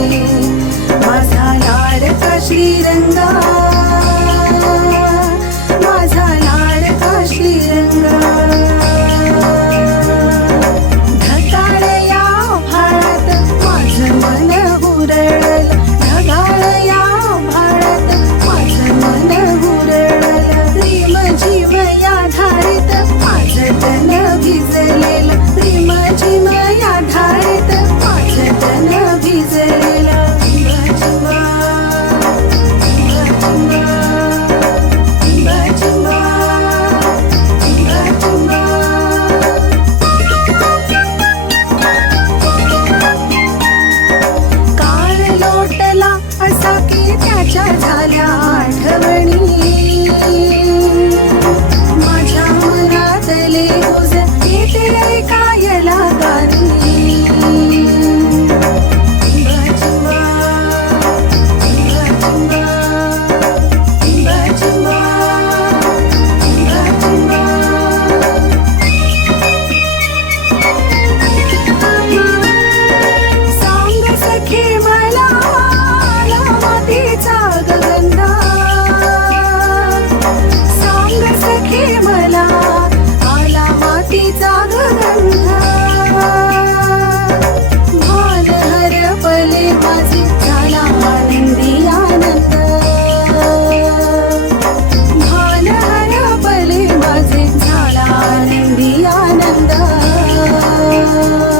माझा लाड काशी रंगा माझा लाड काशी रंगा भारत माझं मन हुरळल भारत माझं मन हुरळल जीव या धारित माझं तन तुझ्या झाल्या आठवणी. love.